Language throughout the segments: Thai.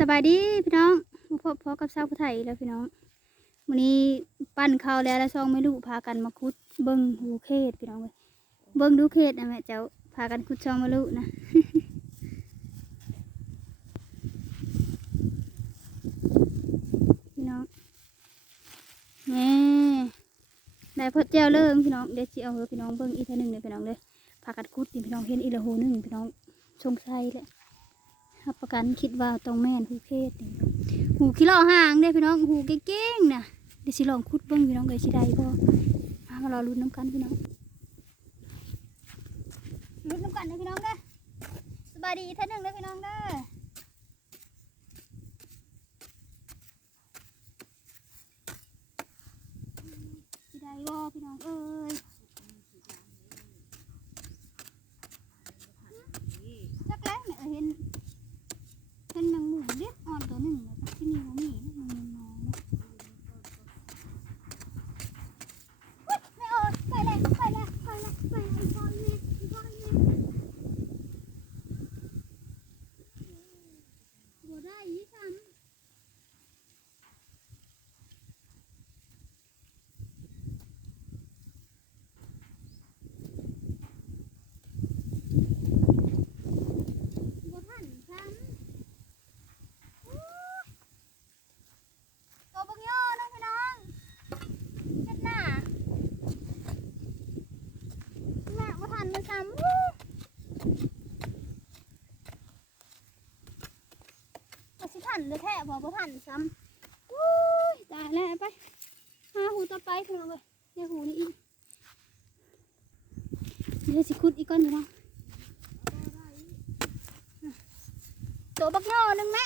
สบายดีพี่น้องมาพบพอกับชาวผู้ไทยแล้วพี่น้องวันนี้ปั้นข้าวแล้วซองไม่รู้พากันมาคุดเบิ้งหูเขตพี่น้องเลยเบิ้งดูเขตนะแม่เจ้าพากันคุดซองไม่รู้นะ พี่น้องนี่ได้พอแจ้วเริ่มพี่น้องเดี๋ยวสิเอาพี่น้องเบิ้งอีกทีหนึ่งเลยพี่น้องเลยพากันคุดนี่พี่น้องเห็นอีละหูหนึ่งพี่น้องสงสัยแหละรับประกันคิดว่าตรงแม่นหูเขตนี่หูขี้ล่อห่างเด้พี่น้องหูเก่งๆนะเดี๋ยวสิลองคุดเบิ้งพี่น้องเลยสิได้บ่มารอลุ้นน้ำกันพี่น้องลุ้นน้ำกันนะพี่น้องเด้อสบายดีท่านหนึ่งเลยพี่น้องเด้อสิได้บ่พี่น้องเอ้ยจักแล้วแม่เห็นแมงมุมเล็กอ่อนตัวหนึ่งเลยที่นี่มันมีแมงมุมน้องไม่เอาไปเลยไปเลยไปเลยไปเลยพ่อแม่พ่อแม่บ่ได้ยี่ซ้ำบ่ทันซ้ำตัวบักย่อนะพี่น้องเฮ็ดหน้าแม่บ่ทันมันซ้ำก็สิทันเลยแท้บ่ทันซ้ำอุ้ยตายแล้วไปหาหูต่อไปพี่น้องเว้ยเดี๋ยวหูนี่อีกเดี๋ยวสิขุดอีกก้อนอยู่เนาะตัวบักย่อนึงแม่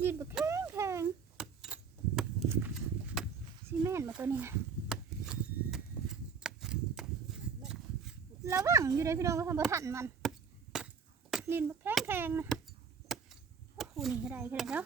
ยืนบักแข็งซีเมนต์มาตัวนี้นะระวังอยู่เลยพี่น้องก็ทำบ่ทันมันยืนบักแข็งนะโอ้โหนี่อะไรกันเนาะ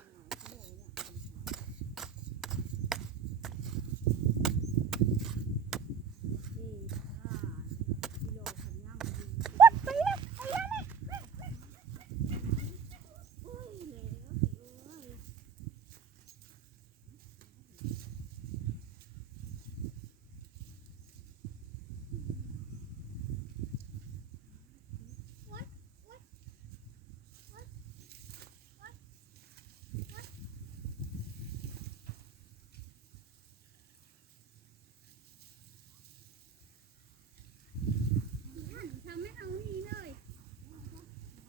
ทำไม่เอานี่เลย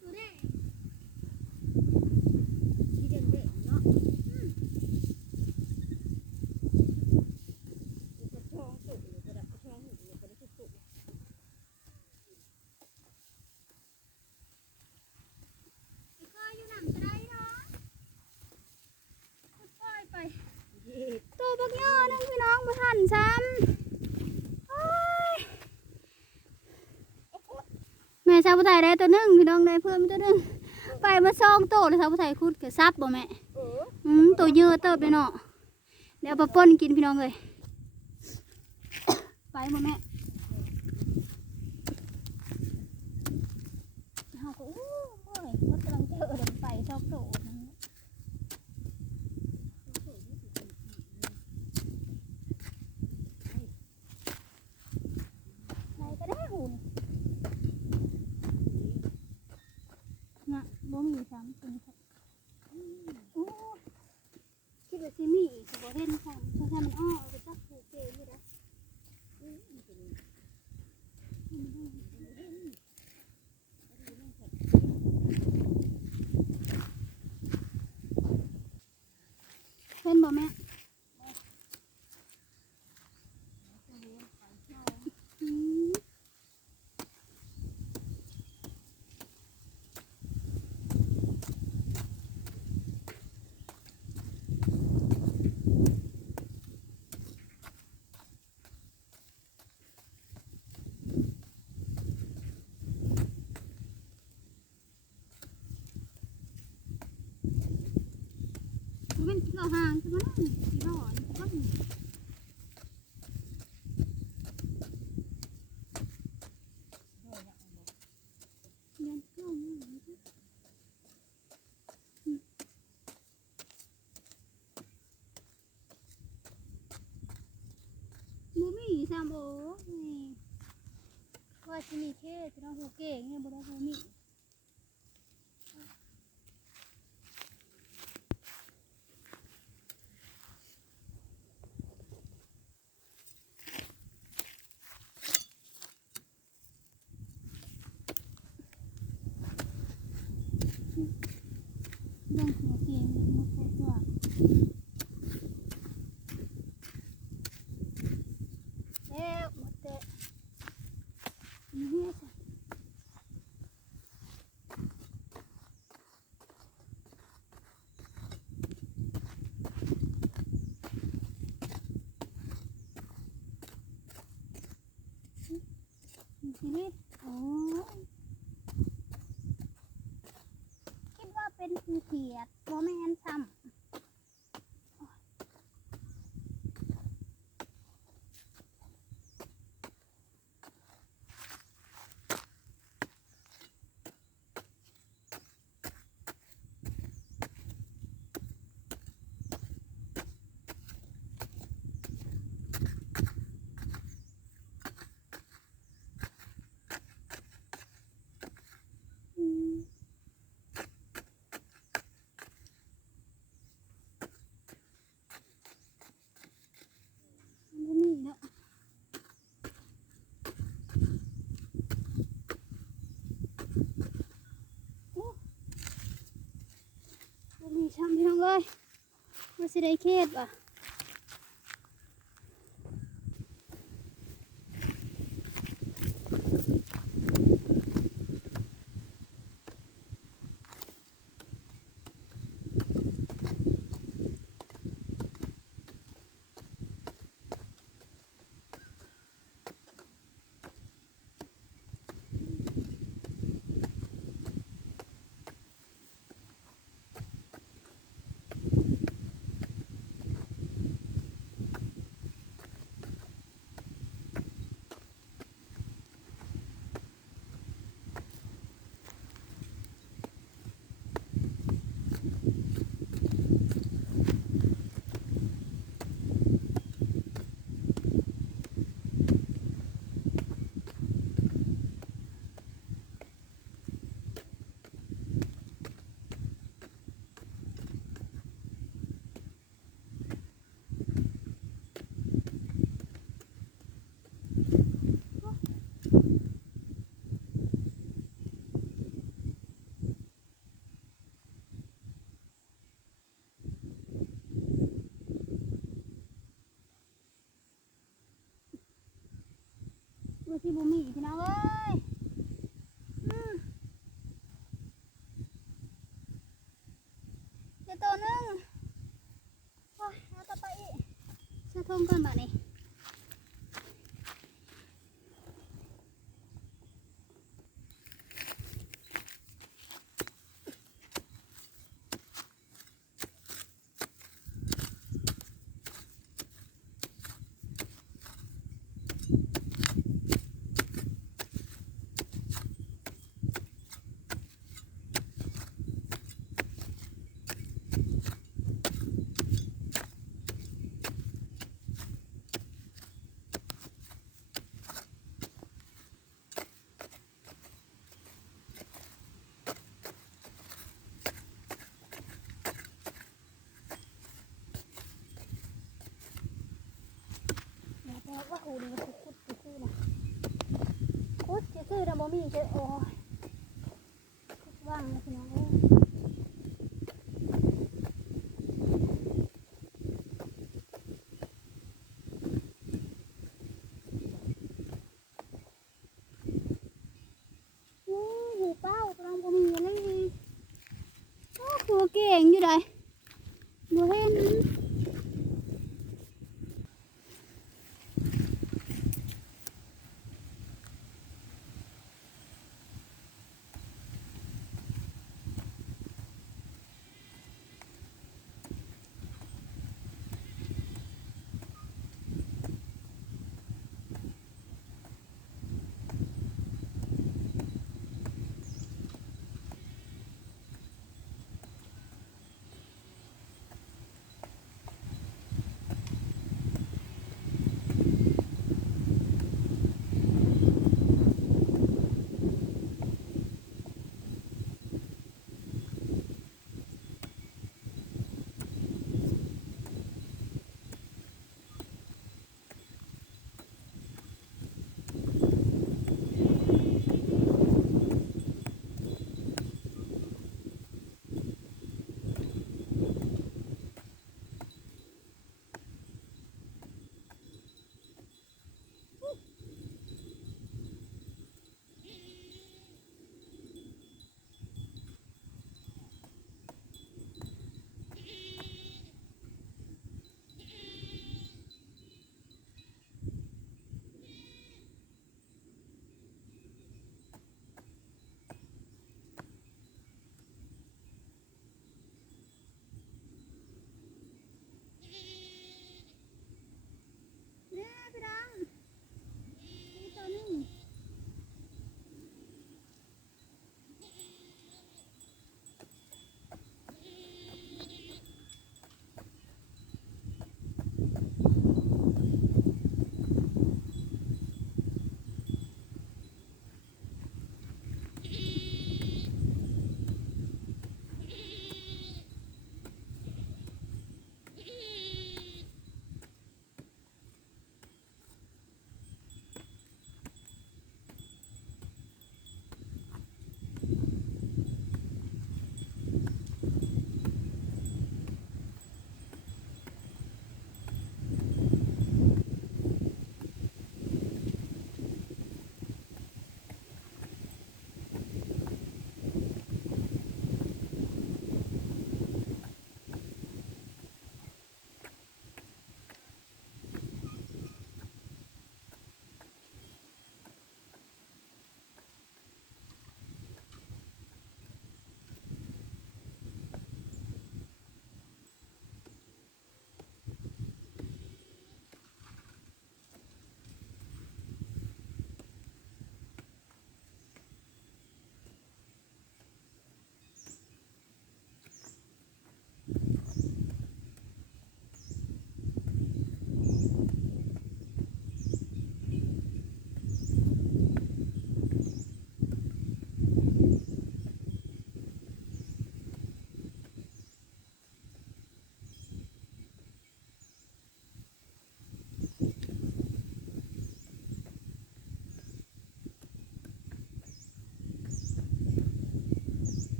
ตัวแรกที่เด็กๆเนาะกระช่องสุกหรือกระดับกระช่องหรือกระดับสุกไอ้ก้อยอยู่หนังจะได้เนาะก้อยไปตัวบักย่อนั่งพี่น้องมาทันซ้ำแม่ชาวผู้ไทยได้ตัวหนึ่งพี่น้องได้เพิ่มตัวหนึ่งไปมาซองโตเลยชาวผู้ไทยคุดกับซับบ่แม่ตัวเยอะเติบเลยเนาะเดี๋ยวปลาป่นกินพี่น้องเลยไปบ่แม่เขาก็อู้เฮ้ยเขากำลังเจอเดินไปชอบโตไหนก็ได้หุ่นบ่มีซ้ำตัวนี้ครับโอ้คิดว่าสิมีอีกบ่เห็นซ้ำถ้ามันอ้อไปจับผูกเกยอยู่นะเห็นบ่แม่มันกินเราห่างใช่ไหมสีหล่อนี่ก็ ว่าที่นี่เท่จะต้องหูเก่งเนี่ยบุได้หูมีเรื่องหัวเก่งมันโคตรว่าแล้วหมดแต่นี่สิชีวิตโอ้คิดว่าเป็นเขียดโมแมนซ้ำมันนี่เนาะมีช้ำพี่น้องเลยว่าสิได้เคสป่ะว่าที่บุมีพี่น้องเอ้ยเดี๋ยวตัวนึงว้าเอาต่อไปอีกเสื้อทุ่งก่อนบ่นี่ว่าอูนี่มันคุดซื่อๆนะคุดซื่อๆนะบ่มีเจอโอ้ยคุดว่างนะพี่น้องเอ้ยหูเป้าตัวเราบ่มีอะไรโอ้ตัวเก่งอยู่ได้บ่เห็น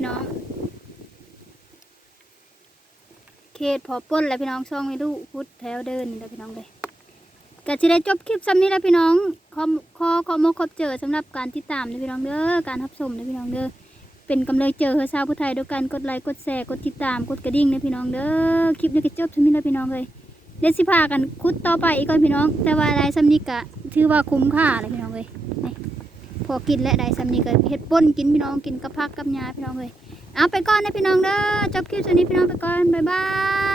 พี่น้องเขตพอป้นแล้วพี่น้องช่องไม่รู้พุดแถวเดินนี่แหละพี่น้องเลยก็จะได้จบคลิปซ้ำนี้แล้วพี่น้องขอมขอบเจอสำหรับการติดตามนะพี่น้องเด้อการรับชมนะพี่น้องเด้อเป็นกำลังเจอเฮอชาวผู้ไทยด้วยกันกดไลค์กดแชร์กดติดตามกดกระดิ่งนะพี่น้องเด้อคลิปนี้ก็จบซ้ำนี้แล้วพี่น้องเลยเดี๋ยวสิพากันคุดต่อไปอีกก่อนพี่น้องแต่ว่าได้ซ้ำนี้ก็ถือว่าคุ้มค่าเลยพี่น้องเลยนี่พอกินและได้ซ้ำนี้ก็เฮ็ดป่นกินพี่น้องกินกับผักกับหญ้าพี่น้องเลยเอาไปก่อนนะพี่น้องเด้อจบคลิปซ้ำนี้พี่น้องไปก่อนบ๊ายบาย